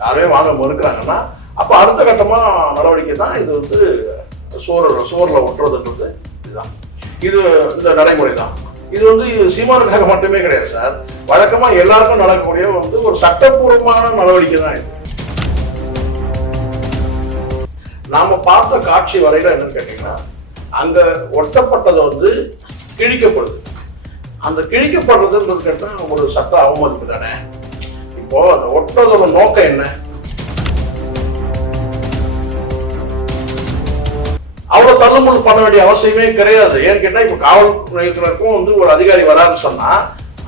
யாருமே வாங்க மறுக்கிறாங்கன்னா அப்போ அடுத்த கட்டமா நடவடிக்கை தான் இது வந்து சோறு சோறில் ஒட்டுறதுன்றது இதுதான். இது இந்த நடைமுறை தான். இது வந்து சீமானுக்காக மட்டுமே கிடையாது சார். வழக்கமா எல்லாருக்கும் நடக்கக்கூடிய வந்து ஒரு சட்டப்பூர்வமான நடவடிக்கை தான் இது. நாம பார்த்த காட்சி வரையில என்னன்னு கேட்டீங்கன்னா அங்க ஒட்டப்பட்டதை வந்து கிழிக்கப்படுது. அந்த கிழிக்கப்படுறதுன்றது கேட்டா ஒரு சட்ட அவமதிப்பு தானே? இப்போ அந்த ஒட்டுறதோட நோக்கம் என்ன? அவ்வளவு தள்ளுமுள் பண்ண வேண்டிய அவசியமே கிடையாது. ஏன்னு கேட்டால் இப்ப காவல் நிலையத்தினருக்கும் வந்து ஒரு அதிகாரி வரான்னு சொன்னா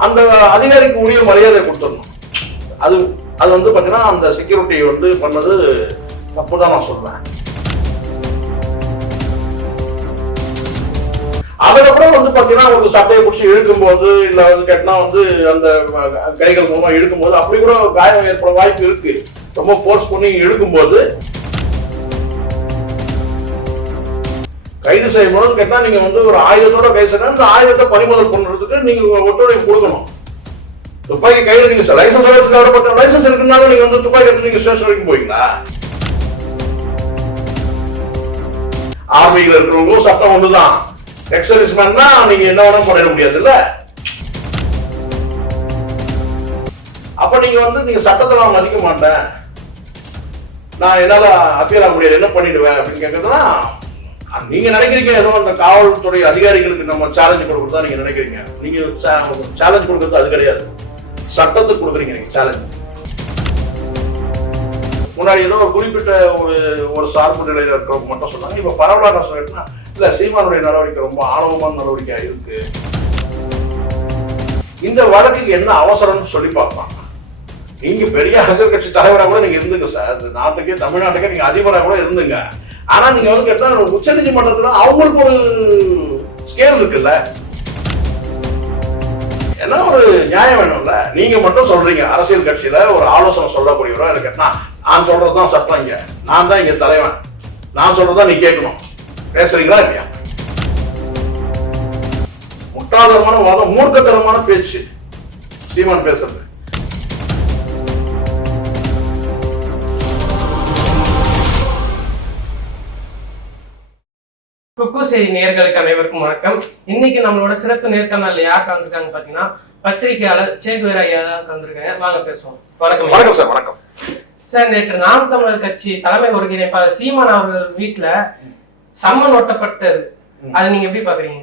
அந்த அதிகாரிக்கு உரிய மரியாதை கொடுத்துடணும். அது அது வந்து பாத்தீங்கன்னா அந்த செக்யூரிட்டி வந்து பண்ணது தப்பு தான் நான் சொல்றேன். அதுக்கப்புறம் வந்து பாத்தீங்கன்னா ஒரு சட்டையை பிடிச்சி இழுக்கும்போது இல்ல வந்து கட்டினா வந்து அந்த கைகள் மூலமா இழுக்கும்போது அப்படி கூட காயம் ஏற்பட வாய்ப்பு இருக்கு. ரொம்ப ஃபோர்ஸ் பண்ணி இழுக்கும்போது கைது செய்யும்போது கேட்டா நீங்க வந்து ஒரு ஆயுதத்தோட கைது செய்யணும். அந்த ஆயுதத்தை பறிமுதல் பண்றதுக்கு நீங்க ஒத்துழைப்பு கொடுக்கணும். துப்பாக்கி கையில நீங்க லைசன்ஸ் எடுத்து லைசன்ஸ் இருக்குனாலும் நீங்க வந்து துப்பாக்கி எடுத்து நீங்க ஸ்டேஷன் வரைக்கும் போவீங்களா? ஆர்மியில் இருக்கிறவங்களும் சட்டம் ஒண்ணுதான் எக்ஸர்வீஸ் மேன்னா நீங்க என்ன வேணா பண்ணிட முடியாது இல்ல அப்ப நீங்க வந்து நீங்க சட்டத்தை நான் மதிக்க மாட்டேன். நான் என்னால அப்பீல் ஆக முடியாது என்ன பண்ணிடுவேன் அப்படின்னு கேட்கறதுனா நீங்க நினைக்கிறீங்க ஏதோ அந்த காவல்துறை அதிகாரிகளுக்கு நம்ம சேலஞ்சு கொடுக்கறதா நீங்க நினைக்கிறீங்க. நீங்க சேலஞ்ச் கொடுக்கறது அது கிடையாது. சட்டத்துக்கு கொடுக்குறீங்க நீங்க சேலஞ்ச் முன்னாடி ஏதோ ஒரு குறிப்பிட்ட ஒரு ஒரு சார்பு நிலையில இருக்கிறவங்க மட்டும் சொன்னாங்க. இப்ப பரவலாக நான் சொல்லிட்டுனா இல்லை சீமானுடைய நடவடிக்கை ரொம்ப ஆணவமான நடவடிக்கையாக இருக்கு. இந்த வழக்குக்கு என்ன அவசரம்னு சொல்லி பார்க்கலாம். நீங்க பெரிய அரசியல் கட்சி தலைவராக கூட நீங்க இருந்துங்க சார் நாட்டுக்கே தமிழ்நாட்டுக்கே நீங்க அதிபராக கூட இருந்துங்க. ஆனா நீங்க வந்து கேட்டா உச்ச நீதிமன்றத்துல அவங்களுக்கு ஒரு ஸ்கேல் இருக்குல்ல. என்ன ஒரு நியாயம் வேணும்ல? நீங்க மட்டும் சொல்றீங்க அரசியல் கட்சியில ஒரு ஆலோசனை சொல்லக்கூடியவரோ எனக்கு நான் சொல்றதுதான் சட்டம் இங்க. நான் தான் இங்க தலைவன். நான் சொல்றதா நீ கேட்கணும். பேசுறீங்களா இல்லையா? முட்டாள்தனமான வாதம் மூர்க்கத்தனமான பேச்சு. சீமான் பேசுறது. குக்கு செய்தி நேயர்களுக்கு அனைவருக்கும் வணக்கம். இன்னைக்கு நம்மளோட சிறப்பு நேர்காணல் யார் கலந்துருக்காங்க பாத்தீங்கன்னா பத்திரிகையாளர் சேகுவேர் ஐயா தான் கலந்துருக்காங்க. வாங்க பேசுவோம். வணக்கம். வணக்கம் சார் வணக்கம். சார் நேற்று நாம் தமிழர் கட்சி தலைமை ஒருங்கிணைப்பாளர் சீமான் அவர்கள் வீட்டுல சம்மன் ஒட்டப்பட்டது. அதை நீங்க எப்படி பாக்குறீங்க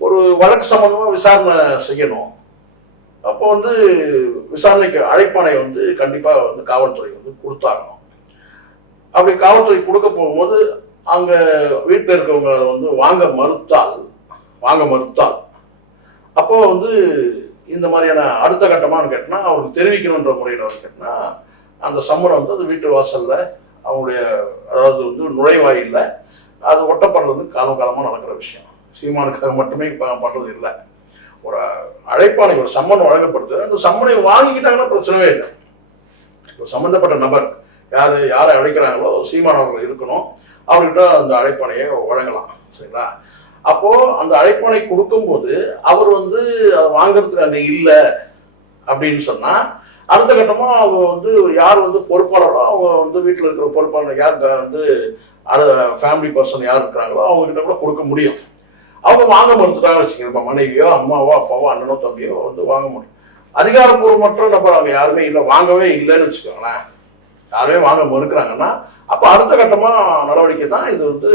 ஒரு வழக்கு சம்பந்தமா விசாரணை செய்யணும். அப்போ வந்து விசாரணைக்கு அழைப்பானை வந்து கண்டிப்பா வந்து காவல்துறை வந்து கொடுத்தாகணும். அப்படி காவல்துறை கொடுக்க போகும்போது அங்க வீட்டில் இருக்கவங்க வந்து வாங்க மறுத்தால் வாங்க மறுத்தால். அப்போ வந்து இந்த மாதிரியான அடுத்த கட்டமானு கேட்டினா அவருக்கு தெரிவிக்கணுன்ற முறையில் வந்து கேட்டினா அந்த சம்மனை வந்து அந்த வீட்டு வாசல்ல அவங்களுடைய அதாவது வந்து நுழைவாயில்லை அது ஒட்டப்படுறது வந்து காலம் காலமாக நடக்கிற விஷயம். சீமானுக்காக மட்டுமே இப்போ பண்ணுறது இல்லை. ஒரு அழைப்பானை ஒரு சம்மன் வழங்கப்படுது. அந்த சம்மனை வாங்கிக்கிட்டாங்கன்னா பிரச்சனையே இல்லை. இப்போ சம்மந்தப்பட்ட நபர் யார் யாரை அழைக்கிறாங்களோ சீமான் அவர்கள் இருக்கணும். அவர்கிட்ட அந்த அழைப்பானையை வழங்கலாம். சரிங்களா? அப்போது அந்த அழைப்பானை கொடுக்கும்போது அவர் வந்து அதை வாங்குறதுக்கு அங்கே இல்லை அப்படின்னு சொன்னால் அடுத்த கட்டமாக அவங்க வந்து யார் வந்து பொறுப்பாளரோ அவங்க வந்து வீட்டில் இருக்கிற பொறுப்பாளர் யார் வந்து அதை ஃபேமிலி பர்சன் யார் இருக்கிறாங்களோ அவங்ககிட்ட கூட கொடுக்க முடியும். அவங்க வாங்க மறுத்துட்டாங்க வச்சுக்கோங்க. இப்போ மனைவியோ அம்மாவோ அப்பாவோ அண்ணனோ தம்பியோ வந்து வாங்க முடியும். அதிகாரப்பூர்வமற்ற நபர் அவங்க யாருமே இல்லை வாங்கவே இல்லைன்னு வச்சுக்கோங்களேன். யாருமே வாங்க மறுக்கிறாங்கன்னா அப்போ அடுத்த கட்டமாக நடவடிக்கை தான் இது வந்து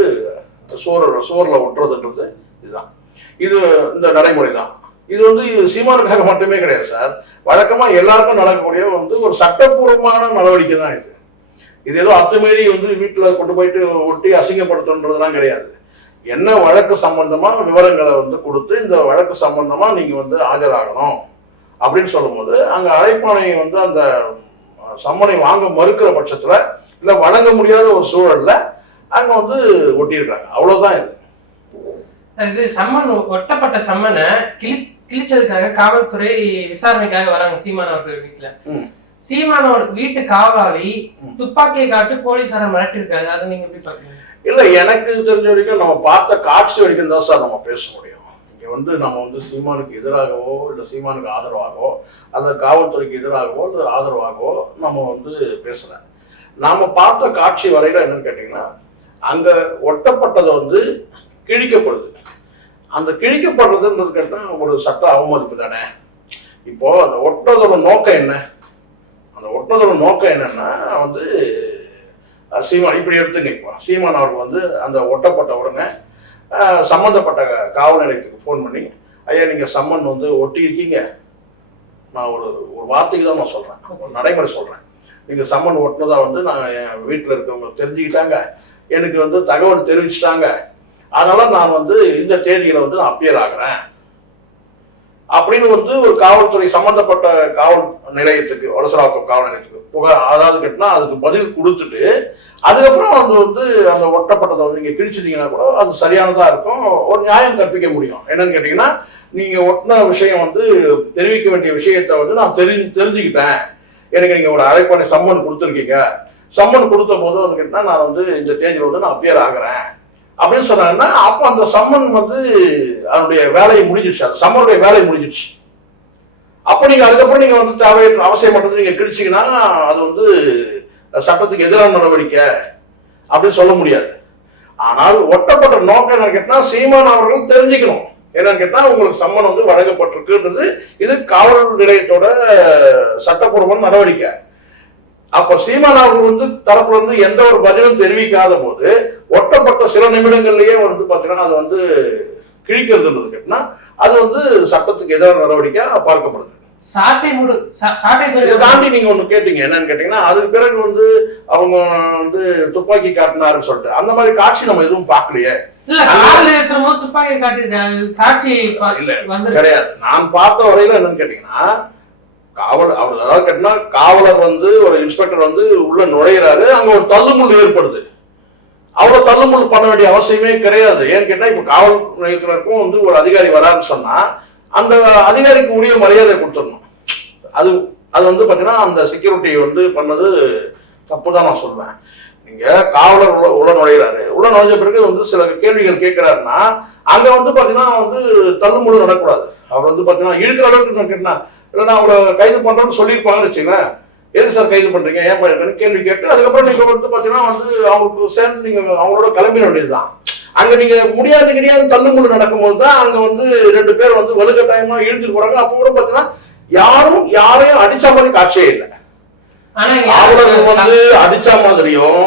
சோறு சோரில் ஒட்டுறதுன்றது இதுதான். இது இந்த நடைமுறை தான் இது வந்து சீமானுக்காக மட்டுமே கிடையாது சார். வழக்கமாக எல்லாருக்கும் நடக்கக்கூடிய வந்து ஒரு சட்டப்பூர்வமான நடவடிக்கை தான் இது. இது ஏதோ அத்துமீறி வந்து வீட்டில் கொண்டு போயிட்டு ஒட்டி அசிங்கப்படுத்தணுன்றதுலாம் கிடையாது. என்ன வழக்கு சம்பந்தமாக விவரங்களை வந்து கொடுத்து இந்த வழக்கு சம்பந்தமாக நீங்கள் வந்து ஆஜராகணும் அப்படின்னு சொல்லும்போது அங்கே அழைப்பானை வந்து அந்த சம்மனை வாங்க மறுக்கிற பட்சத்தில் இல்லை வழங்க முடியாத ஒரு சூழலில் அங்கே வந்து ஒட்டியிருக்காங்க. அவ்வளோதான் இது. இது சம்மன் ஒட்டப்பட்ட சம்மனை கிளி கிழிச்சதுக்காக காவல்துறை விசாரணைக்காக வராங்க சீமான் அவர்கள் வீட்டுல. சீமானோட வீட்டு காவலாளி துப்பாக்கியை காட்டு போலீசாரை மிரட்டிருக்காரு அதை நீங்க எப்படி பாக்குறீங்க இல்ல எனக்கு தெரிஞ்ச வரைக்கும் நம்ம பார்த்த காட்சி வரைக்கும் தான் சார் நம்ம பேச முடியும். இங்க வந்து நம்ம வந்து சீமானுக்கு எதிராகவோ இல்லை சீமானுக்கு ஆதரவாகவோ அல்லது காவல்துறைக்கு எதிராகவோ இல்லை ஆதரவாகவோ நம்ம வந்து பேசல. நாம பார்த்த காட்சி வரையில என்னன்னு கேட்டீங்கன்னா அங்க ஒட்டப்பட்டதை வந்து கிழிக்கப்படுது. அந்த கிழிக்கப்படுறதுன்றது கேட்டால் ஒரு சட்ட அவமதிப்பு தானே. இப்போ அந்த ஒட்டுறதோட நோக்கம் என்ன? அந்த ஒட்டுறதோட நோக்கம் என்னன்னா வந்து சீமான் இப்படி எடுத்துங்க இப்போ. சீமான் அவர்கள் வந்து அந்த ஒட்டப்பட்ட உடனே சம்மந்தப்பட்ட காவல் நிலையத்துக்கு ஃபோன் பண்ணி ஐயா நீங்கள் சம்மன் வந்து ஒட்டி இருக்கீங்க நான் ஒரு ஒரு வார்த்தைக்கு தான் நான் சொல்கிறேன் ஒரு நடைமுறை சொல்கிறேன் நீங்கள் சம்மன் ஒட்டினதாக வந்து நான் என் வீட்டில் இருக்கவங்க தெரிஞ்சுக்கிட்டாங்க. எனக்கு வந்து தகவல் தெரிவிச்சிட்டாங்க. அதனால நான் வந்து இந்த தேதியில வந்து நான் அப்பியர் ஆகுறேன். அப்படின்னு வந்து ஒரு காவல்துறை சம்பந்தப்பட்ட காவல் நிலையத்துக்கு வலசராக்கம் காவல் நிலையத்துக்கு புகார் அதாவது கேட்டினா அதுக்கு பதில் கொடுத்துட்டு அதுக்கப்புறம் அது வந்து அந்த ஒட்டப்பட்டதை வந்து நீங்கள் கிழிச்சிட்டீங்கன்னா கூட அது சரியானதாக இருக்கும். ஒரு நியாயம் கற்பிக்க முடியும். என்னன்னு கேட்டிங்கன்னா நீங்கள் ஒட்டின விஷயம் வந்து தெரிவிக்க வேண்டிய விஷயத்தை வந்து நான் தெரி தெரிஞ்சுக்கிட்டேன். எனக்கு நீங்கள் ஒரு அழைப்பான சம்மன் கொடுத்துருக்கீங்க. சம்மன் கொடுத்த போது வந்து கேட்டிங்கன்னா நான் வந்து இந்த தேதியில் வந்து நான் அப்பியர் ஆகிறேன். அப்படின்னு சொன்னாங்கன்னா அப்போ அந்த சம்மன் வந்து அதனுடைய வேலையை முடிஞ்சிடுச்சு. அந்த சம்மனுடைய வேலையை முடிஞ்சிடுச்சு. அப்போ நீங்கள் அதுக்கப்புறம் நீங்கள் வந்து தேவையற்ற அவசியம் மட்டும் நீங்கள் கிழிச்சிங்கன்னா அது வந்து சட்டத்துக்கு எதிரான நடவடிக்கை அப்படின்னு சொல்ல முடியாது. ஆனால் ஒட்டப்பட்ட நோக்கம் என்னன்னு கேட்டால் சீமான் அவர்கள் தெரிஞ்சுக்கணும். என்னன்னு கேட்டால் உங்களுக்கு சம்மன் வந்து வழங்கப்பட்டிருக்குன்றது இது காவல் நிலையத்தோட சட்டப்பூர்வமான நடவடிக்கை. அப்ப சீமான் அவர்கள் வந்து தரப்புல இருந்து எந்த ஒரு பதிலும் தெரிவிக்காத போது ஒட்டப்பட்ட சில நிமிடங்கள்லயே வந்து பாத்தீங்கன்னா அது வந்து கிழிக்கிறதுன்றது கேட்டினா அது வந்து சட்டத்துக்கு எதிரான நடவடிக்கை பார்க்கப்படுது. சாட்டை முடு சாட்டை தாண்டி நீங்க ஒண்ணு கேட்டீங்க என்னன்னு கேட்டீங்கன்னா அதுக்கு பிறகு வந்து அவங்க வந்து துப்பாக்கி காட்டினாருன்னு சொல்லிட்டு அந்த மாதிரி காட்சி நம்ம எதுவும் பார்க்கலையே. இல்ல கார்ல இருக்கிற போது துப்பாக்கி காட்டிருக்காங்க காட்சி இல்ல கிடையாது. நான் பார்த்த வரையில என்னன்னு கேட்டீங்கன்னா காவல் அவர் அதாவது கேட்டினா காவலர் வந்து ஒரு இன்ஸ்பெக்டர் வந்து உள்ள நுழையிறாரு அங்க ஒரு தள்ளுமுள் ஏற்படுது. அவ்வளவு தள்ளுமுள் பண்ண வேண்டிய அவசியமே கிடையாது. ஏன்னு கேட்டா இப்ப காவல் நிலையத்தினருக்கும் வந்து ஒரு அதிகாரி வரான்னு சொன்னா அந்த அதிகாரிக்கு உரிய மரியாதை கொடுத்துடணும். அது அது வந்து பாத்தீங்கன்னா அந்த செக்யூரிட்டி வந்து பண்ணது தப்பு தான் நான் சொல்வேன். நீங்க காவலர் உள்ள உள்ள நுழையிறாரு. உள்ள நுழைஞ்ச பிறகு வந்து சில கேள்விகள் கேட்கிறாருன்னா அங்க வந்து பாத்தீங்கன்னா வந்து தள்ளுமுழு நடக்கூடாது அவர் வந்து பாத்தீங்கன்னா இழுக்கிற அளவுக்கு நான் கேட்டா இல்லைன்னா அவங்கள கைது பண்றோம்னு சொல்லியிருப்பாங்கன்னு வச்சுங்களேன் எதுக்கு சார் கைது பண்றீங்க? ஏன் பண்ணிருக்கேன்னு கேள்வி கேட்டு அதுக்கப்புறம் நீங்க வந்து பாத்தீங்கன்னா வந்து அவங்களுக்கு சேர்ந்து நீங்க அவங்களோட கிளம்பிட வேண்டியதுதான். அங்க நீங்க முடியாது கிடையாது தள்ளுமுள்ளு நடக்கும்போது தான் அங்க வந்து ரெண்டு பேர் வந்து வலுக்கட்டாயமா இழுத்துட்டு போறாங்க. அப்போ கூட பாத்தீங்கன்னா யாரும் யாரையும் அடிச்ச மாதிரி காட்சியே இல்லை. காவலர்கள் வந்து அடிச்ச மாதிரியும்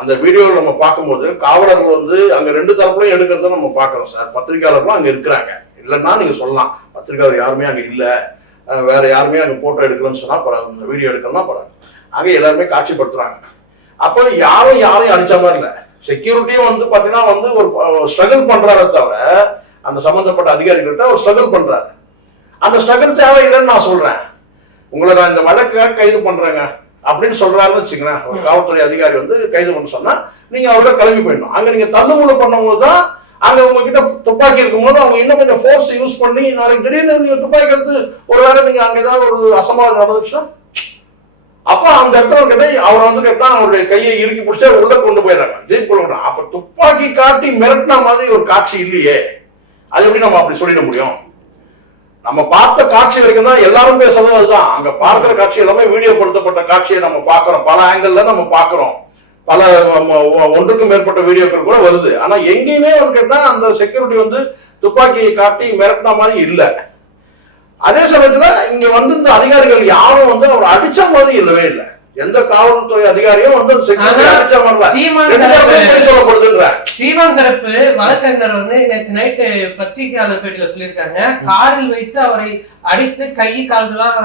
அந்த வீடியோவில் நம்ம பார்க்கும்போது காவலர்கள் வந்து அங்க ரெண்டு தரப்புலையும் எடுக்கிறத நம்ம பார்க்கறோம் சார். பத்திரிகையாளர்களும் அங்க இருக்கிறாங்க. இல்லைன்னா நீங்க சொல்லலாம். பத்திரிகையாளர் யாருமே அங்க இல்ல. வேற யாருமே அங்க போட்டோ எடுக்கலன்னு சொன்னா பரவாயில்ல வீடியோ எடுக்கலன்னா பரவாயில்ல. அங்க எல்லாருமே காட்சிப்படுத்துறாங்க. அப்போ யாரும் யாரையும் அடிச்ச மாதிரி இல்ல. செக்யூரிட்டியும் வந்து பாத்தீங்கன்னா வந்து ஒரு ஸ்ட்ரகிள் பண்றாரே தவிர அந்த சம்பந்தப்பட்ட அதிகாரிகள்கிட்ட ஒரு ஸ்ட்ரகிள் பண்றாரு. அந்த ஸ்ட்ரகிள் தேவையில்லைன்னு நான் சொல்றேன். உங்களை நான் இந்த வழக்காக கைது பண்றேங்க அப்படின்னு சொல்றாருன்னு வச்சுங்களேன் ஒரு காவல்துறை அதிகாரி வந்து கைது பண்ண சொன்னா நீங்க அவரோட கிளம்பி போயிடணும். அங்க நீங்க தள்ளுமுள்ள பண்ணும்போது தான் அங்க உங்ககிட்ட துப்பாக்கி இருக்கும்போது அவங்க இன்னும் கொஞ்சம் ஃபோர்ஸ் யூஸ் பண்ணி நாளைக்கு திடீர்னு நீங்க துப்பாக்கி எடுத்து ஒரு வேலை நீங்க அங்க ஏதாவது ஒரு அசம்பாவிதம் நடந்துச்சுன்னா அப்ப அந்த இடத்துல கிட்ட அவர் வந்து கேட்டா அவருடைய கையை இறுக்கி பிடிச்சா உள்ள கொண்டு போயிடுறாங்க. ஜீப் கொண்டு அப்ப துப்பாக்கி காட்டி மிரட்டின மாதிரி ஒரு காட்சி இல்லையே. அது எப்படி நம்ம அப்படி சொல்லிட முடியும்? நம்ம பார்த்த காட்சி வரைக்கும் தான் எல்லாரும் பேசுறது அதுதான். அங்க பார்க்கிற காட்சி எல்லாமே வீடியோ படுத்தப்பட்ட காட்சியை நம்ம பார்க்கிறோம். பல ஆங்கிள் நம்ம பார்க்கிறோம். பல ஒன்றுக்கும் மேற்பட்ட வீடியோக்கள் கூட வருது. ஆனா எங்கேயுமே வந்து கேட்டா அந்த செக்யூரிட்டி வந்து துப்பாக்கியை காட்டி மிரட்டின மாதிரி இல்ல. அதே சமயத்துல இங்க வந்திருந்த அதிகாரிகள் யாரும் வந்து அவர் அடிச்ச மாதிரி இல்லவே இல்லை. எந்த காவல்துறை அதிகாரியும் வந்து. சீமான் தரப்பு வழக்கறிஞர் வந்து நேற்று நைட்டு பத்திரிகையாளர் பேட்டியில சொல்லியிருக்காங்க. காரில் வைத்து அவரை அடித்து கை கால்கள்லாம்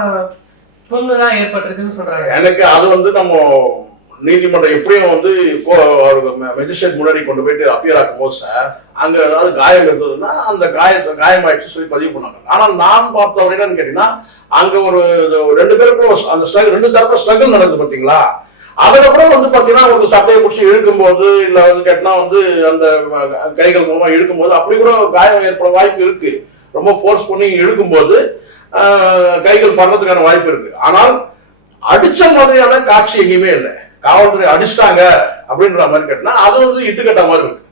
புண்ணுதான் ஏற்பட்டிருக்குன்னு சொல்றாங்க. எனக்கு அது வந்து நம்ம நீதிமன்றம் எப்படியும் வந்து மெஜிஸ்ட்ரேட் முன்னாடி கொண்டு போயிட்டு அப்பியர் ஆக்கும் போது சார் அங்கே ஏதாவது காயம் இருந்ததுன்னா அந்த காயத்தை காயமாயிடுச்சு சொல்லி பதிவு பண்ணாங்க. ஆனால் நான் பார்த்த வரையிலன்னு கேட்டீங்கன்னா அங்கே ஒரு ரெண்டு பேருக்கும் அந்த ஸ்ட்ரகிள் ரெண்டு தரப்பு ஸ்ட்ரகிள் நடக்குது பார்த்தீங்களா அதுக்கப்புறம் வந்து பார்த்தீங்கன்னா உங்களுக்கு சட்டையை பிடிச்சி இழுக்கும்போது இல்லை வந்து கேட்டினா வந்து அந்த கைகள் மூலமாக இழுக்கும்போது அப்படி கூட காயம் ஏற்பட வாய்ப்பு இருக்கு. ரொம்ப ஃபோர்ஸ் பண்ணி இழுக்கும்போது கைகள் படுறதுக்கான வாய்ப்பு இருக்கு. ஆனால் அடிச்ச மாதிரியான காட்சி எங்கேயுமே இல்லை. காவல்துறை அடிச்சிட்டாங்க அப்படின்ற மாதிரி கேட்டினா அது வந்து இட்டுக்கட்ட மாதிரி இருக்கு.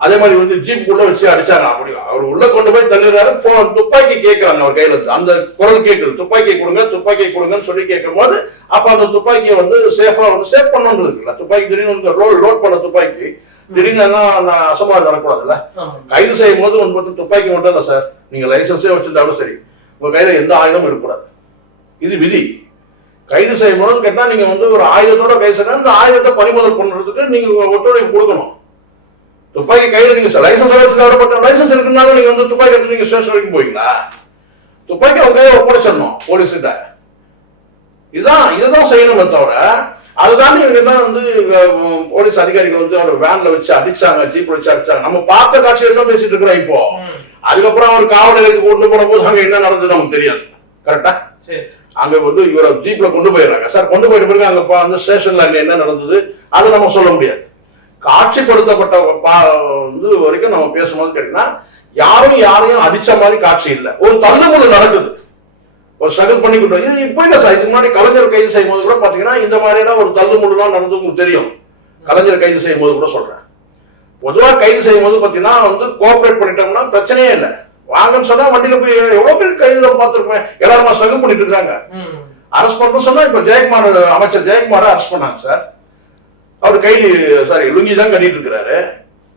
அதே மாதிரி வந்து ஜீப் உள்ள வச்சு அடிச்சாங்க அப்படி அவர் உள்ள கொண்டு போய் தள்ளிடுறாரு போ துப்பாக்கி கேட்கறாங்க அவர் கையில அந்த குரல் கேட்குது துப்பாக்கி கொடுங்க துப்பாக்கி கொடுங்கன்னு சொல்லி கேட்கும் போது அப்ப அந்த துப்பாக்கியை வந்து சேஃபா வந்து சேஃப் பண்ணணும் இருக்குல்ல துப்பாக்கி திடீர்னு ரோல் லோட் பண்ண துப்பாக்கி திடீர்னு அசம்பாவிதம் நடக்கூடாதுல்ல. கைது செய்யும் போது வந்து பார்த்தா துப்பாக்கி மட்டும் இல்லை சார். நீங்க லைசன்ஸே வச்சிருந்தாலும் சரி உங்க கையில எந்த ஆயுதமும் இருக்கக்கூடாது. இது விதி. கைது செய்யும் போது கேட்டா நீங்க வந்து ஒரு ஆயுதத்தோட செய்யணும். இந்த ஆயுதத்தை பறிமுதல் பண்றதுக்கு நீங்க ஒத்துழைப்பு கொடுக்கணும். துப்பாக்கி கையில நீங்க லைசன்ஸ் வச்சிருந்தா லைசன்ஸ் இருக்குனாலும் நீங்க வந்து துப்பாக்கி எடுத்து நீங்க ஸ்டேஷன் வரைக்கும் போவீங்களா? துப்பாக்கி அவங்க கையில ஒப்படைச்சிடணும் போலீஸ்கிட்ட. இதுதான் இதுதான் செய்யணுமே தவிர அதுதான் இவங்க என்ன வந்து போலீஸ் அதிகாரிகள் வந்து அவர் வேன்ல வச்சு அடிச்சாங்க ஜீப் வச்சு அடிச்சாங்க. நம்ம பார்த்த காட்சிகள் தான் பேசிட்டு இருக்கிறோம் இப்போ. அதுக்கப்புறம் அவர் காவல் நிலையத்துக்கு கொண்டு போன போது அங்க என்ன நடந்தது நமக்கு தெரியாது. கரெக்டா சரி. அங்க வந்து இவரை ஜீப்ல கொண்டு போயிடுறாங்க. சார் கொண்டு போயிட்டு பிறகு அங்க பா- அந்த ஸ்டேஷன்ல அங்க என்ன நடந்தது? அதை நம்ம சொல்ல முடியாது. காட்சிப்படுத்தப்பட்ட பா- வந்து வரைக்கும் நம்ம பேசும்போது கேட்டீங்கன்னா யாரும் யாரையும் அடிச்ச மாதிரி காட்சி இல்லை. ஒரு தள்ளுமுள்ள நடக்குது. ஒரு ஸ்ட்ரகிள் பண்ணிக்கிட்டோம் இது இப்போ இல்லை சார். இதுக்கு முன்னாடி கலைஞர் கைது செய்யும் போது கூட பார்த்தீங்கன்னா இந்த மாதிரியான ஒரு தள்ளுமுள்ளுலாம் நடந்தது உங்களுக்கு தெரியும். கலைஞர் கைது செய்யும் போது கூட சொல்றேன். பொதுவாக கைது செய்யும் போது பார்த்தீங்கன்னா வந்து கோஆப்ரேட் பண்ணிட்டோம்னா பிரச்சனையே இல்லை. வாங்கன்னு சொன்னா வண்டியில போய் எவ்வளவு பேர் கைதுல பார்த்திருப்பேன். எல்லாரும் ஸ்ட்ரகிள் பண்ணிட்டு இருக்காங்க. அரெஸ்ட் பண்ண சொன்னா இப்ப ஜெயக்குமார் அமைச்சர் ஜெயக்குமாரை அரெஸ்ட் பண்ணாங்க சார். அவர் கைது சாரி லுங்கி தான் கட்டிட்டு இருக்கிறாரு.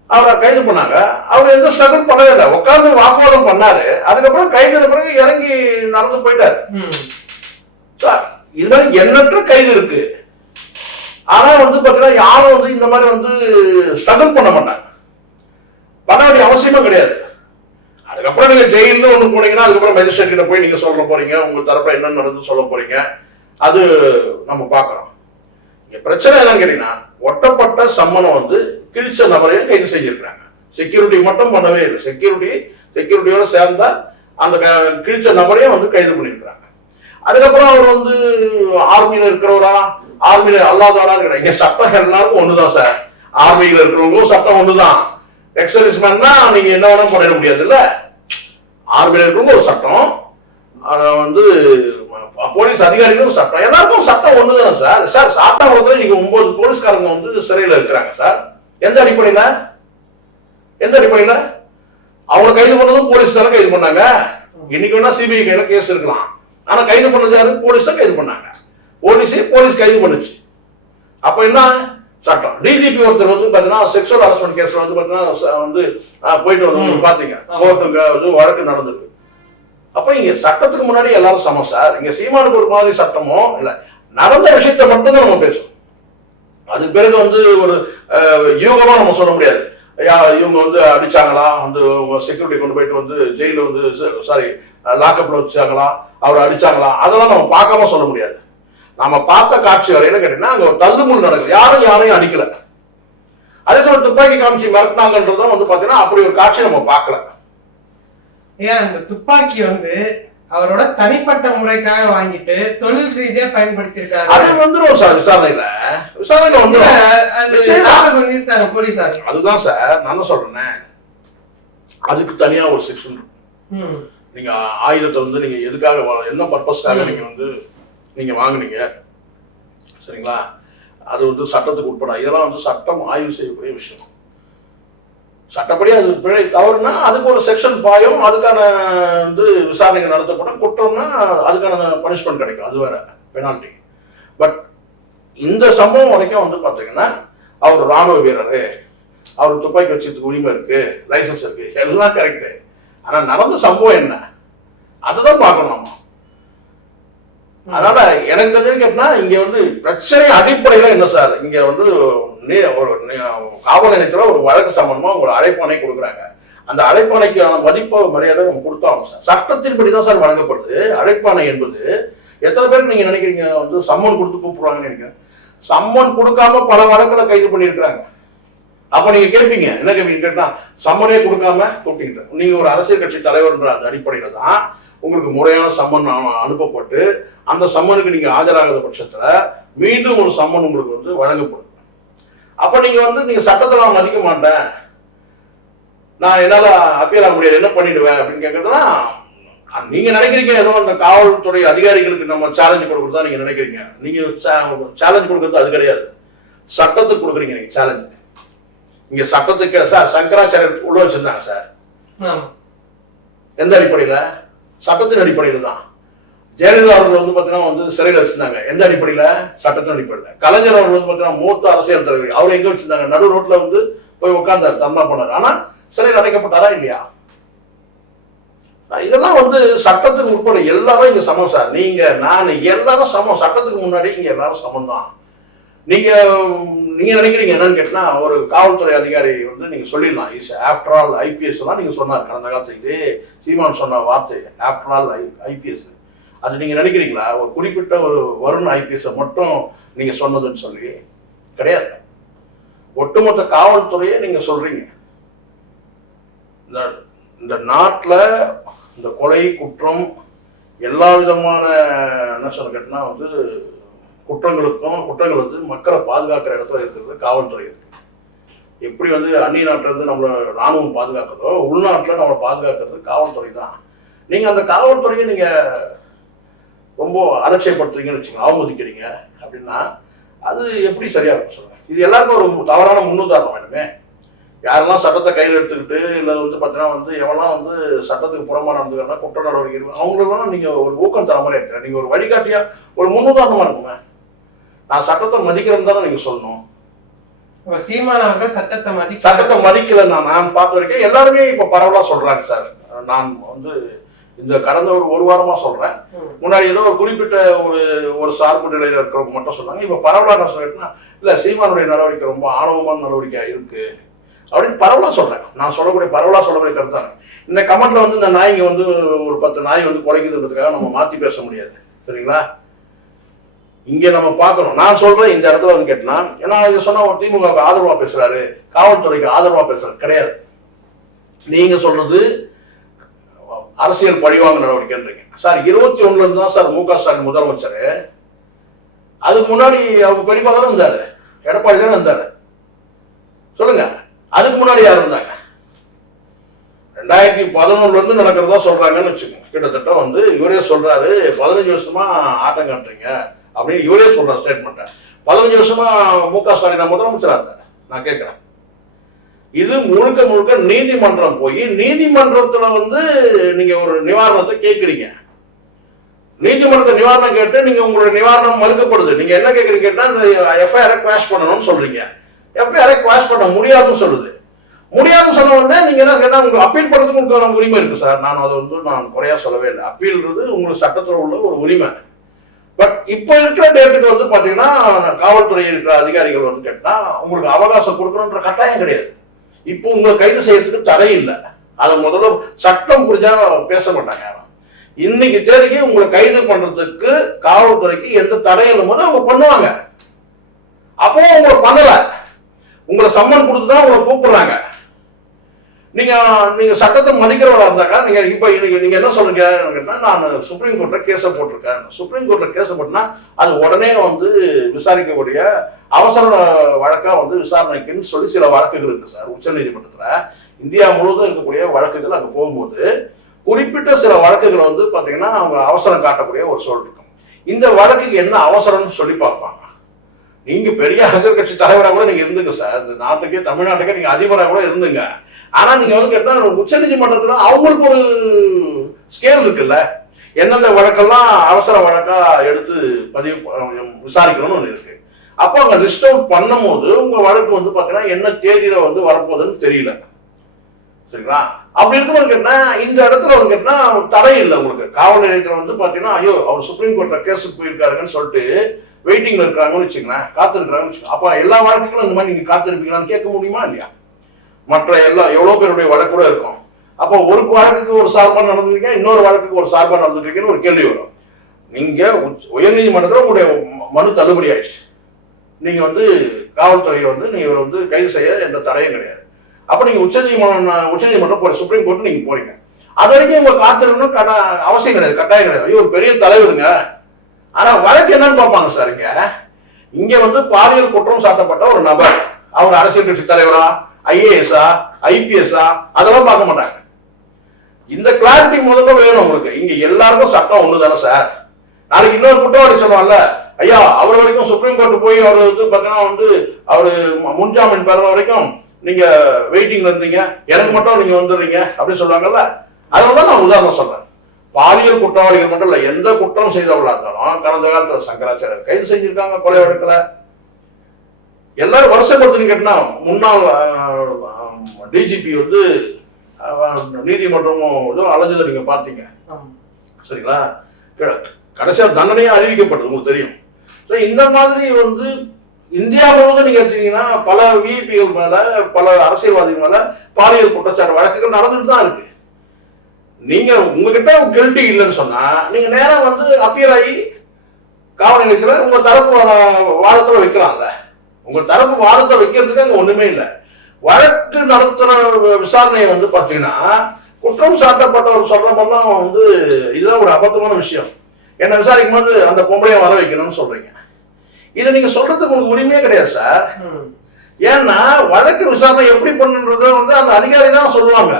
அவரை கைது பண்ணாங்க. அவர் எந்த ஸ்ட்ரகிள் பண்ணவே இல்லை. உட்கார்ந்து வாக்குவாதம் பண்ணாரு. அதுக்கப்புறம் கைது பிறகு இறங்கி நடந்து போயிட்டாரு. சார் இது மாதிரி எண்ணற்ற கைது இருக்கு. ஆனா வந்து பாத்தீங்கன்னா யாரும் வந்து இந்த மாதிரி வந்து ஸ்ட்ரகிள் பண்ண மாட்டாங்க. பண்ண வேண்டிய அவசியமும் கிடையாது. அதுக்கப்புறம் நீங்க ஜெயில்னு ஒண்ணு போனீங்கன்னா அதுக்கப்புறம் மெஜிஸ்ட்ரேட் கிட்ட போய் நீங்க சொல்ல போறீங்க. உங்க தரப்புல என்ன நடந்து சொல்ல போறீங்க. அது நம்ம பார்க்கறோம். இங்க பிரச்சனை என்னன்னு கேட்டீங்கன்னா ஒட்டப்பட்ட சம்மனம் வந்து கிழிச்ச நபரையும் கைது செஞ்சிருக்கிறாங்க. செக்யூரிட்டி மட்டும் பண்ணவே இல்லை. செக்யூரிட்டி செக்யூரிட்டியோட சேர்ந்தா அந்த க- கிழிச்ச நபரையும் வந்து கைது பண்ணியிருக்கிறாங்க. அதுக்கப்புறம் அவர் வந்து ஆர்மியில இருக்கிறவரா? ஆர்மியில அல்லாதவரா இருக்கிற இங்க சட்டம் எல்லாருக்கும் ஒண்ணுதான் சார். ஆர்மியில இருக்கிறவங்களும் சட்டம் ஒண்ணுதான். எக்ஸர்விஸ்மேன்னா நீங்க என்ன வேணா பண்ணிட முடியாது இல்ல ஆர்மியில இருக்கும் ஒரு சட்டம். வந்து போலீஸ் அதிகாரிகளும் சட்டம். எல்லாருக்கும் சட்டம் ஒன்று தானே சார் சார் சாத்தாங்குளத்துல நீங்க ஒன்பது போலீஸ்காரங்க வந்து சிறையில் இருக்கிறாங்க சார். எந்த அடிப்படையில்? எந்த அடிப்படையில்? அவங்க கைது பண்ணதும் போலீஸ் தானே கைது பண்ணாங்க. இன்னைக்கு வேணா சிபிஐ கையில கேஸ் இருக்கலாம். ஆனா கைது பண்ணது யாரு? போலீஸ் தான் கைது பண்ணாங்க. போலீஸே போலீஸ் கைது பண்ணுச்சு. அப்ப என்ன? சட்டம். டிஜிபி ஒருத்தர் வந்து பாத்தீங்கன்னா செக்ஷுவல் ஹராஸ்மெண்ட் கேஸ்ல வந்து பாத்தீங்கன்னா வந்து போயிட்டு வந்து ஆமா. கோர்ட்டுங்க வந்து வழக்கு நடந்திருக்கு. அப்ப இங்க சட்டத்துக்கு முன்னாடி எல்லாரும் சமம் சார். இங்க சீமானுக்கு ஒரு மாதிரி சட்டமோ இல்ல நடந்த விஷயத்தை மட்டும் தான் நம்ம பேசணும் அதுக்கு பிறகு வந்து ஒரு அஹ், யூகமா நம்ம சொல்ல முடியாது. இவங்க வந்து அடிச்சாங்களா? வந்து செக்யூரிட்டி கொண்டு போயிட்டு வந்து ஜெயில வந்து சாரி லாக்அப்ல வச்சாங்களா? அவர் அடிச்சாங்களா? அதெல்லாம் நம்ம பார்க்காம சொல்ல முடியாது. நம்ம பார்த்த காட்சி வரையில கேட்டீங்கன்னா அங்க ஒரு தள்ளுமுள் நடக்குது. யாரும் யாரையும் அடிக்கல. அதே சமயம் துப்பாக்கி காமிச்சு மிரட்டினாங்கன்றதும் வந்து பாத்தீங்கன்னா அப்படி ஒரு காட்சி நம்ம பார்க்கல. ஏன் அந்த துப்பாக்கி வந்து அவரோட தனிப்பட்ட முறைக்காக வாங்கிட்டு தொழில் ரீதியா பயன்படுத்தியிருக்காங்க. அது வந்துடும் சார் விசாரணையில. விசாரணையில பண்ணியிருக்காங்க போலீசார் அதுதான் சார் நான் சொல்றேனே அதுக்கு தனியா ஒரு செக்ஷன் ம். நீங்க ஆயுதத்தை வந்து நீங்க எதுக்காக என்ன பர்பஸ்க்காக. நீங்க வந்து நீங்கள் வாங்கினீங்க. சரிங்களா? அது வந்து சட்டத்துக்கு உட்பட. இதெல்லாம் வந்து சட்டம் ஆய்வு செய்யக்கூடிய விஷயம். சட்டப்படி அது பிழை தவறுனா அதுக்கு ஒரு செக்ஷன் பாயும் அதுக்கான வந்து விசாரணைகள் நடத்தப்படும். குற்றம்னா அதுக்கான பனிஷ்மெண்ட் கிடைக்கும். அது வேற பெனால்ட்டி பட் இந்த சம்பவம் வரைக்கும் வந்து பார்த்தீங்கன்னா அவர் ராணுவ வீரர். அவர் துப்பாக்கி வச்சதுக்கு உரிமை இருக்கு லைசன்ஸ் இருக்கு. எல்லாம் கரெக்டு ஆனால் நடந்த சம்பவம் என்ன? அதுதான் பார்க்கணும் நம்ம. அதனால எனக்கு தெரிஞ்சு கேட்டா இங்க வந்து பிரச்சனை அடிப்படையில என்ன சார்? இங்க வந்து ஒரு காவல் நிலையத்துல ஒரு வழக்கு சம்பந்தமா உங்களுக்கு அழைப்பாணை கொடுக்குறாங்க. அந்த அழைப்பாணைக்கான மதிப்பு மரியாதை நம்ம கொடுத்தாங்க சார். சட்டத்தின்படி தான் சார் வழங்கப்படுது. அழைப்பாணை என்பது எத்தனை பேருக்கு நீங்க நினைக்கிறீங்க? வந்து சம்மன் கொடுத்து கூப்பிடுறாங்கன்னு நினைக்கிறேன். சம்மன் கொடுக்காம பல வழக்குல கைது பண்ணியிருக்கிறாங்க. அப்ப நீங்க கேட்பீங்க என்ன கேட்பீங்க கேட்டா சம்மனே கொடுக்காம கூப்பிட்டீங்க. நீங்க ஒரு அரசியல் கட்சி தலைவர்ன்ற அந்த அடிப்படையில தான் உங்களுக்கு முறையான சம்மன் அனு- அனுப்பப்பட்டு அந்த சம்மனுக்கு நீங்க ஆஜராகாத பட்சத்துல மீண்டும் ஒரு சம்மன் உங்களுக்கு வந்து வழங்கப்படும். அப்ப நீங்க வந்து நீங்க சட்டத்தை நான் மதிக்க மாட்டேன். நான் என்னால அப்பீல் ஆக முடியாது. என்ன பண்ணிடுவேன் அப்படின்னு கேட்கறதுனா நீங்க நினைக்கிறீங்க ஏதோ அந்த காவல்துறை அதிகாரிகளுக்கு நம்ம சேலஞ்ச் கொடுக்குறதா நீங்க நினைக்கிறீங்க. நீங்க சேலஞ்ச் கொடுக்கறது அது கிடையாது. சட்டத்துக்கு கொடுக்குறீங்க நீங்க சேலஞ்ச் இங்க சட்டத்துக்கு சார் சங்கராச்சாரியர் உள்ள வச்சிருந்தாங்க சார். எந்த அடிப்படையில? சட்டத்தின் அடிப்படையில் தான். ஜெயலலிதா அவர்கள் வந்து பார்த்தீங்கன்னா வந்து சிறையில் வச்சிருந்தாங்க. எந்த அடிப்படையில? சட்டத்தின் அடிப்படையில். கலைஞர் அவர்கள் வந்து பார்த்தீங்கன்னா மூத்த அரசியல் தலைவர். அவர் எங்க வச்சிருந்தாங்க? நடு ரோட்ல வந்து போய் உட்கார்ந்தார் தர்மா பண்ணார் ஆனா சிறையில் அடைக்கப்பட்டாரா இல்லையா? இதெல்லாம் வந்து சட்டத்துக்கு உட்பட எல்லாரும் இங்கே சமம் சார். நீங்க நான் எல்லாரும் சமம். சட்டத்துக்கு முன்னாடி இங்க எல்லாரும் சமம் தான் நீங்க நீங்க நினைக்கிறீங்க என்னன்னு கேட்டா ஒரு காவல்துறை அதிகாரி வந்து நீங்க சொல்லிடலாம். இஸ் ஆஃப்டர் ஆல் ஐபிஎஸ் எல்லாம் நீங்க சொன்னார். கடந்த காலத்துல இது சீமான் சொன்ன வார்த்தை. ஆஃப்டர் ஆல் ஐபிஎஸ் அது நீங்க நினைக்கிறீங்களா? ஒரு குறிப்பிட்ட ஒரு வருண் ஐபிஎஸ் மட்டும் நீங்க சொன்னதுன்னு சொல்லி? கிடையாது. ஒட்டுமொத்த காவல்துறையை நீங்க சொல்றீங்க. இந்த இந்த நாட்டில் இந்த கொலை குற்றம் எல்லா விதமான என்ன சொல்ல கேட்டினா வந்து குற்றங்களுக்கும் குற்றங்கள் வந்து மக்களை பாதுகாக்கிற இடத்துல இருக்கிறது காவல்துறை இருக்கு. எப்படி வந்து அந்நிய நாட்டுல இருந்து நம்மள ராணுவம் பாதுகாக்கிறதோ உள்நாட்டில் நம்மளை பாதுகாக்கிறது காவல்துறை தான். நீங்கள் அந்த காவல்துறையை நீங்கள் ரொம்ப அலட்சியப்படுத்துறீங்கன்னு வச்சுக்கோங்க அவமதிக்கிறீங்க அப்படின்னா அது எப்படி சரியாக இருக்கும் சொல்லுங்கள் இது எல்லாருக்கும் ஒரு தவறான முன்னுதாரணம் வேணுமே. யாரெல்லாம் சட்டத்தை கையில் எடுத்துக்கிட்டு இல்லை வந்து பார்த்தீங்கன்னா வந்து எவெல்லாம் வந்து சட்டத்துக்கு புறமா நடந்துக்கிறனா குற்ற நடவடிக்கை அவங்களெல்லாம் நீங்கள் ஒரு ஊக்கம் தர மாதிரி இருக்கிற நீங்கள் ஒரு வழிகாட்டியாக ஒரு முன்னுதாரணமாக இருக்குமே. நான் சட்டத்தை மதிக்கிறேன்னு தானே நீங்கள் சொல்லணும். சட்டத்தை சட்டத்தை மதிக்கல நான் பார்த்த வரைக்கும் எல்லாருமே இப்போ பரவலாக சொல்றாங்க சார். நான் வந்து இந்த கடந்த ஒரு ஒரு வாரமா சொல்றேன். முன்னாடி ஏதோ ஒரு குறிப்பிட்ட ஒரு ஒரு சார்பு நிலையில இருக்கிறவங்க மட்டும் சொன்னாங்க. இப்போ பரவலாக நான் சொல்லிட்டேன்னா இல்லை சீமானுடைய நடவடிக்கை ரொம்ப ஆணவமான நடவடிக்கையா இருக்கு? அப்படின்னு பரவலா சொல்றேன். நான் சொல்லக்கூடிய பரவலா சொல்லக்கூடிய கருத்து தான். இந்த கமெண்ட்ல வந்து இந்த நாய்ங்க வந்து ஒரு பத்து நாய் வந்து குலைக்குதுன்றதுக்காக நம்ம மாத்தி பேச முடியாது. சரிங்களா? இங்கே நம்ம பார்க்கணும். நான் சொல்றேன் இந்த இடத்துல வந்து கேட்டேன்னா ஏன்னா இது சொன்னா ஒரு திமுக ஆதரவா பேசுறாரு. காவல்துறைக்கு ஆதரவா பேசுறாரு கிடையாது. நீங்க சொல்றது அரசியல் பழிவாங்க நடவடிக்கைன்றீங்க. சார் இருபத்தி ஒண்ணுல இருந்து தான் சார் மு க ஸ்டாலின் முதலமைச்சர். அதுக்கு முன்னாடி அவங்க பெரியப்பா தானே இருந்தாரு. எடப்பாடி தானே இருந்தாரு. சொல்லுங்க. அதுக்கு முன்னாடி யார் இருந்தாங்க? ரெண்டாயிரத்தி பதினொன்னுல இருந்து நடக்கிறதா சொல்றாங்கன்னு வச்சுக்கோங்க. கிட்டத்தட்ட வந்து இவரே சொல்றாரு பதினஞ்சு வருஷமா ஆட்டம் காட்டுறீங்க. அப்படின்னு இவரே சொல்கிறார் ஸ்டேட்மெண்ட்டை பதினஞ்சு வருஷமா மு க. ஸ்டாலின் முதலமைச்சராக இருந்தார். நான் கேட்குறேன். இது முழுக்க முழுக்க நீதிமன்றம் போய் நீதிமன்றத்தில் வந்து நீங்கள் ஒரு நிவாரணத்தை கேட்குறீங்க. நீதிமன்றத்தை நிவாரணம் கேட்டு நீங்கள் உங்களுடைய நிவாரணம் மறுக்கப்படுது. நீங்கள் என்ன கேட்குறீங்க கேட்டால் இந்த எஃப்ஐஆரை குவாஷ் பண்ணணும்னு சொல்கிறீங்க எஃப்ஐஆரை குவாஷ் பண்ண முடியாதுன்னு சொல்லுது. முடியாதுன்னு சொன்ன உடனே நீங்கள் என்ன கேட்டால் உங்களுக்கு அப்பீல் பண்ணுறதுக்கு உங்களுக்கு உரிமை இருக்குது சார். நான் அதை வந்து நான் குறையாக சொல்லவே இல்லை. அப்பீல்ன்றது உங்களுக்கு சட்டத்தில் உள்ள ஒரு உரிமை. பட் இப்போ இருக்கிற டேட்டுக்கு வந்து பார்த்தீங்கன்னா காவல்துறை இருக்கிற அதிகாரிகள் வந்து கேட்டால் உங்களுக்கு அவகாசம் கொடுக்கணுன்ற கட்டாயம் கிடையாது. இப்போ உங்களை கைது செய்யறதுக்கு தடை இல்லை. அதை முதல்ல சட்டம் புரிஞ்சா பேச மாட்டாங்க யாரும். இன்னைக்கு தேதிக்கு உங்களை கைது பண்றதுக்கு காவல்துறைக்கு எந்த தடையும் போது அவங்க பண்ணுவாங்க. அப்போ உங்களை பண்ணலை. உங்களை சம்மன் கொடுத்து தான் உங்களை கூப்பிடுறாங்க. நீங்க நீங்க சட்டத்தை மதிக்கிறவரா இருந்தாக்கா நீங்க இப்ப நீங்க என்ன சொல்றீங்க கேட்டா, நான் சுப்ரீம் கோர்ட்ல கேஸ போட்டிருக்கேன். சுப்ரீம் கோர்ட்ல கேஸ போட்டுனா அது உடனே வந்து விசாரிக்கக்கூடிய அவசர வழக்கா வந்து விசாரணைக்குன்னு சொல்லி சில வழக்குகள் இருக்கு சார். உச்சநீதிமன்றத்துல இந்தியா முழுவதும் இருக்கக்கூடிய வழக்குகள் அங்க போகும்போது குறிப்பிட்ட சில வழக்குகள் வந்து பாத்தீங்கன்னா அவங்க அவசரம் காட்டக்கூடிய ஒரு சொல் இருக்கும். இந்த வழக்குக்கு என்ன அவசரம்னு சொல்லி பார்ப்பாங்க. நீங்க பெரிய அரசியல் கட்சி தலைவராக கூட நீங்க இருந்துங்க சார். இந்த நாட்டுக்கே தமிழ்நாட்டுக்கே நீங்க அதிபராக கூட இருந்துங்க. ஆனா நீங்க வந்து கேட்டா உச்ச நீதிமன்றத்துல அவங்களுக்கு ஒரு ஸ்கேல் இருக்குல்ல. எந்தெந்த வழக்கெல்லாம் அவசர வழக்கா எடுத்து பதிவு விசாரிக்கணும்னு ஒண்ணு இருக்கு. அப்போ அங்க லிஸ்ட் அவுட் பண்ணும்போது உங்க வழக்கு வந்து பாத்தீங்கன்னா என்ன தேதியில வந்து வரப்போகுதுன்னு தெரியல. சரிங்களா? அப்படி இருக்கும்போது கேட்டா இந்த இடத்துல வந்து கேட்டா தடை இல்லை உங்களுக்கு. காவல் நிலையத்துல வந்து பாத்தீங்கன்னா ஐயோ அவர் சுப்ரீம் கோர்ட்ல கேஸுக்கு போயிருக்காருன்னு சொல்லிட்டு வெயிட்டிங்ல இருக்காங்கன்னு வச்சுக்கலாம் காத்திருக்கிறாங்கன்னு வச்சுக்கோங்க அப்ப எல்லா வழக்குகளும் இந்த மாதிரி நீங்க காத்திருப்பீங்களான்னு கேட்க முடியுமா இல்லையா? மற்ற எல்லா எவ்வளோ பேருடைய வழக்கு கூட இருக்கும். அப்போ ஒரு வழக்குக்கு ஒரு சார்பாக நடந்துருக்கீங்க இன்னொரு வழக்குக்கு ஒரு சார்பாக நடந்துருக்கீங்கன்னு ஒரு கேள்வி வரும். நீங்கள் உயர்நீதிமன்றத்தில் உங்களுடைய மனு தள்ளுபடி ஆயிடுச்சு. நீங்கள் வந்து காவல்துறையை வந்து நீங்கள் வந்து கைது செய்ய எந்த தடையும் கிடையாது. அப்போ நீங்கள் உச்சநீதிமன்றம் உச்சநீதிமன்றம் போகிற சுப்ரீம் கோர்ட் நீங்கள் போறீங்க. அது வரைக்கும் இவங்க காத்திருக்கணும் கட்டா அவசியம் கிடையாது கட்டாயம் கிடையாது. ஐயோ, ஒரு பெரிய தலைவருங்க. ஆனால் வழக்கு என்னன்னு பார்ப்பாங்க சார் இங்கே. இங்கே வந்து பாலியல் குற்றம் சாட்டப்பட்ட ஒரு நபர். அவர் அரசியல் கட்சி தலைவரா? ஐஏஎஸ்ஆ ஐபிஎஸ்ஆ அதெல்லாம் பார்க்க மாட்டாங்க. இந்த கிளாரிட்டி முதல்ல வேணும் உங்களுக்கு. இங்க எல்லாருக்கும் சட்டம் ஒண்ணுதானே சார்? நாளைக்கு இன்னொரு குற்றவாளி சொல்லுவாங்கல்ல ஐயா அவர் வரைக்கும் சுப்ரீம் கோர்ட் போய் அவர் வந்து பார்த்தீங்கன்னா வந்து அவர் முன்ஜாமீன் பெற வரைக்கும் நீங்க வெயிட்டிங்ல இருந்தீங்க. எனக்கு மட்டும் நீங்க வந்துடுறீங்க. அப்படின்னு சொல்லுவாங்கல்ல. அதனால தான் நான் உதாரணம் சொல்றேன். பாலியல் குற்றவாளிகள் மட்டும் இல்ல எந்த குற்றம் செய்தவர்களா இருந்தாலும் கடந்த காலத்துல சங்கராச்சாரியர் கைது செஞ்சிருக்காங்க கொலை வழக்கில். எல்லாரும் வருஷப்படுத்துன்னு கேட்டா முன்னாள் டிஜிபி வந்து நீதிமன்றமும் அலைஞ்சதை நீங்க பார்த்தீங்க. சரிங்களா? க- கடைசியா தண்டனையும் அறிவிக்கப்பட்டது உங்களுக்கு தெரியும். ஸோ இந்த மாதிரி வந்து இந்தியா முழுவதும் நீங்க எடுத்தீங்கன்னா பல விஐபிகள் மேல பல அரசியல்வாதிகள் மேல பாலியல் குற்றச்சாட்டு வழக்குகள் நடந்துட்டு தான் இருக்கு. நீங்க உங்ககிட்ட கில்ட்டி இல்லைன்னு சொன்னா நீங்க நேரா வந்து அப்பியர் ஆகி காவல் நிலையத்துல உங்க தரப்பு வாதத்துல வைக்கலாம்ல. உங்க தரப்பு வாதத்தை வைக்கிறதுக்கு அங்க ஒண்ணுமே இல்லை. வழக்கு நடத்துற விசாரணையை வந்து பாத்தீங்கன்னா குற்றம் சாட்டப்பட்டவர் சொல்ற மாதிரிலாம் வந்து இதுதான் ஒரு அபத்தமான விஷயம். என்ன விசாரிக்கும் போது அந்த பொம்பளையை வர வைக்கணும்னு சொல்றீங்க. இதை நீங்க சொல்றதுக்கு உங்களுக்கு உரிமையே கிடையாது சார். ஏன்னா வழக்கு விசாரணை எப்படி பண்ணுன்றத வந்து அந்த அதிகாரி தான் சொல்லுவாங்க.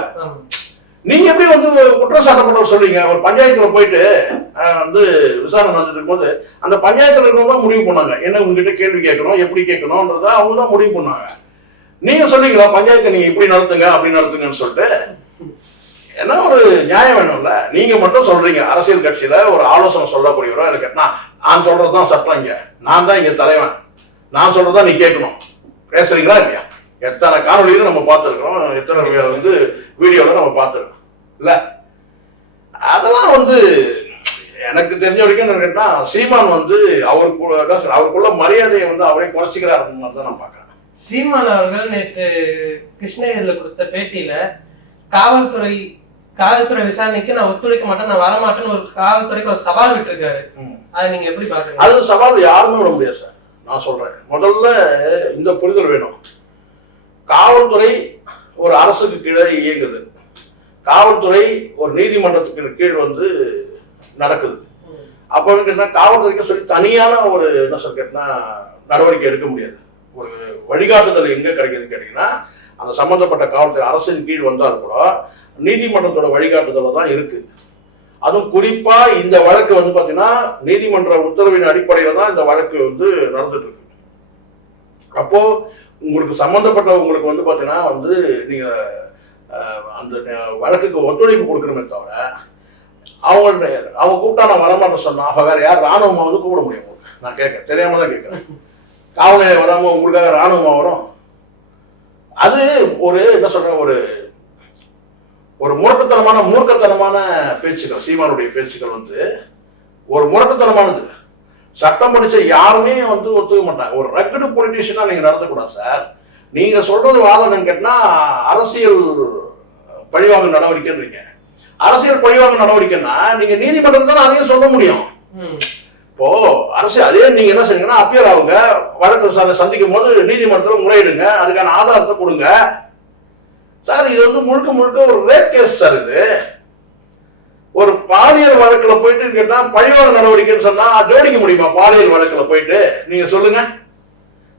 நீங்க எப்படி வந்து குற்றச்சாட்டப்பட குற்றம் சொல்றீங்க? ஒரு பஞ்சாயத்துல போயிட்டு வந்து விசாரணை நடந்துட்டு இருக்கும்போது அந்த பஞ்சாயத்துல இருக்கவங்க தான் முடிவு பண்ணாங்க. என்ன உங்ககிட்ட கேள்வி கேட்கணும் எப்படி கேட்கணும்ன்றத அவங்க தான் முடிவு பண்ணாங்க. நீங்க சொன்னீங்களா பஞ்சாயத்தை நீங்க இப்படி நடத்துங்க அப்படி நடத்துங்கன்னு சொல்லிட்டு? என்ன ஒரு நியாயம் வேணும்ல? நீங்க மட்டும் சொல்றீங்க. அரசியல் கட்சியில ஒரு ஆலோசனை சொல்லக்கூடியவரோ எனக்கு நான் நான் சொல்றதுதான் சட்டம் இங்க. நான் தான் இங்க தலைவன். நான் சொல்றதா நீ கேட்கணும். பேசுறீங்களா இல்லையா? எத்தனை காணொலியில நம்ம பார்த்துருக்கோம் எத்தனை வந்து வீடியோல நம்ம பார்த்துருக்கோம் இல்ல. அதெல்லாம் வந்து எனக்கு தெரிஞ்ச வரைக்கும் என்ன கேட்டா சீமான் வந்து அவருக்கு என்ன சொல்றது, அவருக்குள்ள மரியாதையை வந்து அவரே குறைச்சிக்கிறாருன்னு மாதிரி தான் நான் பார்க்கறேன். சீமான் அவர்கள் நேற்று கிருஷ்ணகிரியில கொடுத்த பேட்டியில காவல்துறை காவல்துறை விசாரணைக்கு நான் ஒத்துழைக்க மாட்டேன் நான் வரமாட்டேன்னு ஒரு காவல்துறைக்கு ஒரு சவால் விட்டுருக்காரு. அதை நீங்க எப்படி பாக்குறீங்க அது சவால் யாருமே விட முடியாது சார். நான் சொல்றேன் முதல்ல இந்த புரிதல் வேணும். காவல்துறை ஒரு அரசுக்கு கீழே இயங்குது. காவல்துறை ஒரு நீதிமன்றத்துக்கு கீழ் வந்து நடக்குது. அப்போ வந்து என்ன காவல்துறைக்கு சொல்லி தனியான ஒரு என்ன சொல்ல கேட்டா நடவடிக்கை எடுக்க முடியாது. ஒரு வழிகாட்டுதல் எங்கே கிடைக்குதுன்னு கேட்டிங்கன்னா அந்த சம்மந்தப்பட்ட காவல்துறை அரசின் கீழ் வந்தால் கூட நீதிமன்றத்தோட வழிகாட்டுதல தான் இருக்கு. அதுவும் குறிப்பா இந்த வழக்கு வந்து பார்த்தீங்கன்னா நீதிமன்ற உத்தரவின் அடிப்படையில் தான் இந்த வழக்கு வந்து நடந்துட்டு இருக்கு. அப்போ உங்களுக்கு சம்மந்தப்பட்டவங்களுக்கு வந்து பார்த்தீங்கன்னா வந்து நீங்கள் அந்த வழக்குக்கு ஒத்துழைப்பு கொடுக்கணுமே தவிர அவங்க அவங்க கூப்பிட்டா நான் வரமாட்டேன் சொன்னா அப்போ வேற யார் ராணுவமா வந்து கூப்பிட முடியும் உங்களுக்கு? நான் கேட்கறேன். தெரியாம தான் கேட்குறேன். காவல் வராமல் உங்களுக்காக ராணுவமா வரும்? அது ஒரு என்ன சொல்றேன் ஒரு ஒரு முரட்டுத்தனமான மூர்க்கத்தனமான பேச்சுக்கள் சீமானுடைய பேச்சுக்கள் வந்து ஒரு முரட்டுத்தனமானது. சட்டம் படிச்ச யாருமே வந்து ஒத்துக்க மாட்டாங்க. ஒரு ரெக்கடு பொலிட்டீஷியனா நீங்க நடத்தக்கூடாது சார் நீங்க சொல்றது வாதம் கேட்டா அரசியல் பழிவாங்க நடவடிக்கைன்றீங்க அரசியல் பழிவாங்க நடவடிக்கைன்னா நீங்க நீதிமன்றம் தான் அதையும் சொல்ல முடியும். இப்போ அரசு அதே நீங்க என்ன செய்யுங்கன்னா அப்பியர் ஆகுங்க. வழக்கு சந்திக்கும் போது நீதிமன்றத்தில் முறையிடுங்க. அதுக்கான ஆதாரத்தை கொடுங்க. சார் இது வந்து முழுக்க முழுக்க ஒரு ரேப் கேஸ் சார் இது. ஒரு பாலியல் வழக்குல போயிட்டு கேட்டா பழிவான நடவடிக்கைன்னு சொன்னா ஜோடிக்க முடியுமா? பாலியல் வழக்குல போயிட்டு. நீங்க சொல்லுங்க.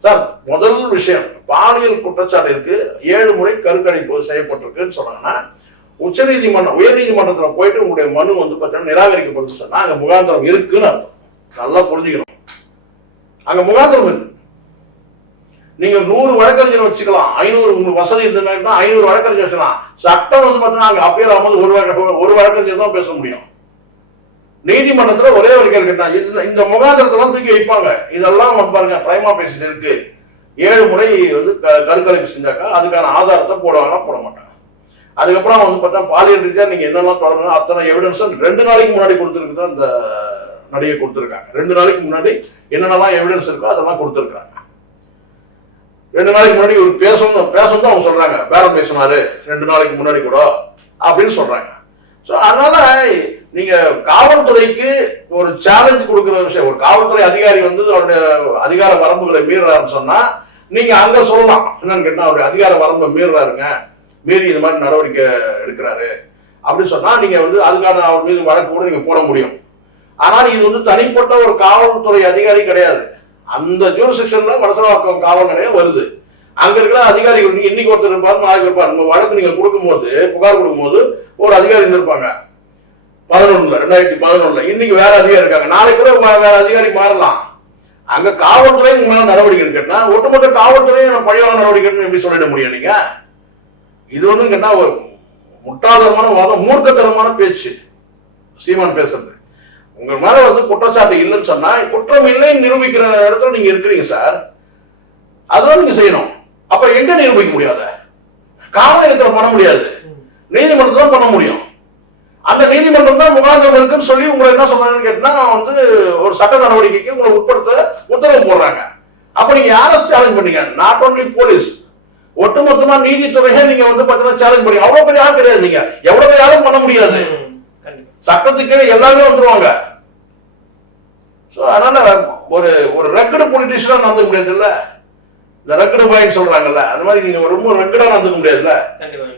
சார் முதல் விஷயம் பாலியல் குற்றச்சாட்டு இருக்கு. ஏழு முறை கருக்கடைப்பு செய்யப்பட்டிருக்குன்னு சொன்னாங்கன்னா உச்சநீதிமன்றம் உயர்நீதிமன்றத்துல போயிட்டு உங்களுடைய மனு வந்து பார்த்தீங்கன்னா நிராகரிக்கப்பட்டு சொன்னா அங்க முகாந்திரம் இருக்குன்னு அர்த்தம். நல்லா புரிஞ்சுக்கணும். அங்க முகாந்திரம் இருக்கு. நீங்க நூறு வழக்கறிஞர் வச்சுக்கலாம். ஐநூறு உங்களுக்கு வசதி இருந்ததுன்னா ஐநூறு வழக்கறிஞர் வச்சுக்கலாம். சட்டம் வந்து பார்த்தீங்கன்னா அங்க அப்பீல் ஆகும்போது ஒரு வழக்க ஒரு வழக்கறிஞர் தான் பேச முடியும். நீதிமன்றத்துல ஒரே ஒரு கேள்வி கேட்டாங்க இந்த முகாந்திரத்தெல்லாம் தூக்கி வைப்பாங்க. இதெல்லாம் வந்து பாருங்க பிரைமா பேசிஸ் இருக்கு. ஏழு முறை வந்து க- கருக்கலைப்பு செஞ்சாக்கா அதுக்கான ஆதாரத்தை போடுவாங்க போட மாட்டாங்க. அதுக்கப்புறம் வந்து பார்த்தா பாலியல் ரீதியா நீங்க என்னெல்லாம் தொடரணும் அத்தனை எவிடன்ஸும் ரெண்டு நாளைக்கு முன்னாடி கொடுத்துருக்கு தான் இந்த நடிகை கொடுத்துருக்காங்க. ரெண்டு நாளைக்கு முன்னாடி என்னென்னலாம் எவிடன்ஸ் இருக்கோ அதெல்லாம் கொடுத்துருக்காங்க ரெண்டு நாளைக்கு முன்னாடி பேசணும் பேசணும் தான் அவங்க சொல்றாங்க. பேரம் பேசினாரு. ரெண்டு நாளைக்கு முன்னாடி கூட அப்படின்னு சொல்றாங்க. ஸோ அதனால நீங்க காவல்துறைக்கு ஒரு சேலஞ்ச் கொடுக்குற விஷயம். ஒரு காவல்துறை அதிகாரி வந்து அவருடைய அதிகார வரம்புகளை மீறுறாருன்னு சொன்னா நீங்க அங்க சொல்லலாம். என்னன்னு கேட்டா அவருடைய அதிகார வரம்பை மீறுறாருங்க. மீறி இந்த மாதிரி நடவடிக்கை எடுக்கிறாரு. அப்படின்னு சொன்னா நீங்க வந்து அதுக்கான அவர் மீது வழக்கு கூட நீங்க போட முடியும். ஆனால் இது வந்து தனிப்பட்ட ஒரு காவல்துறை அதிகாரி கிடையாது. அந்த ஜூரிசெக்ஷன்ல வடசரவாக்கம் காவல் நிலையம் வருது. அங்க இருக்கிற அதிகாரிகள் இன்னைக்கு ஒருத்தர் இருப்பாரு நாளைக்கு இருப்பாரு. உங்க வழக்கு நீங்க கொடுக்கும்போது புகார் கொடுக்கும்போது ஒரு அதிகாரி இருந்திருப்பாங்க. பதினொன்னுல ரெண்டாயிரத்தி பதினொன்னுல. இன்னைக்கு வேற அதிகாரி இருக்காங்க. நாளைக்கு கூட வேற அதிகாரி மாறலாம். அங்க காவல்துறை மேல நடவடிக்கை எடுக்கணும்னா ஒட்டுமொத்த காவல்துறையும் பழைய நடவடிக்கை எப்படி சொல்லிட முடியும் நீங்க? இது வந்து கேட்டா ஒரு முட்டாள்தனமான வாதம் மூர்க்கத்தனமான பேச்சு. சீமான் பேசுறது. உங்க மேல வந்து குற்றச்சாட்டு இல்லைன்னு சொன்னா குற்றம் இல்லைன்னு நிரூபிக்கிற இடத்துல நீங்க இருக்கிறீங்க சார். அதுதான் நீங்க செய்யணும். அப்ப எங்க நிரூபிக்க முடியாத? காவல் நிலையத்தில் பண்ண முடியாது. நீதிமன்றத்தில் தான் பண்ண முடியும். அந்த நீதிமன்றம் தான் முகாந்திரம் இருக்குன்னு சொல்லி உங்களை என்ன சொன்னாங்கன்னு கேட்டா வந்து ஒரு சட்ட நடவடிக்கைக்கு உங்களை உட்படுத்த உத்தரவு போடுறாங்க. அப்ப நீங்க யாரை சேலஞ்ச் பண்ணீங்க? நாட் ஓன்லி போலீஸ் ஒட்டுமொத்தமா நீதித்துறையை நீங்க வந்து பாத்தீங்கன்னா சேலஞ்ச் பண்ணீங்க. அவ்வளவு பெரிய ஆள் கிடையாது நீங்க. எவ்வளவு பெரிய ஆளும் பண்ண முடியாது. சட்டத்துக்கு கீழே எல்லாமே வந்துருவாங்க. ஸோ அதனால ஒரு ஒரு ரெக்கடு பொலிட்டிஷியனாக நடந்துக்க முடியாதுல்ல? இந்த ரெக்கடு பாயிண்ட் சொல்றாங்கல்ல அந்த மாதிரி நீங்க ரொம்ப ரெக்கடா நடந்துக்க முடியாதுல்ல? கண்டிப்பாக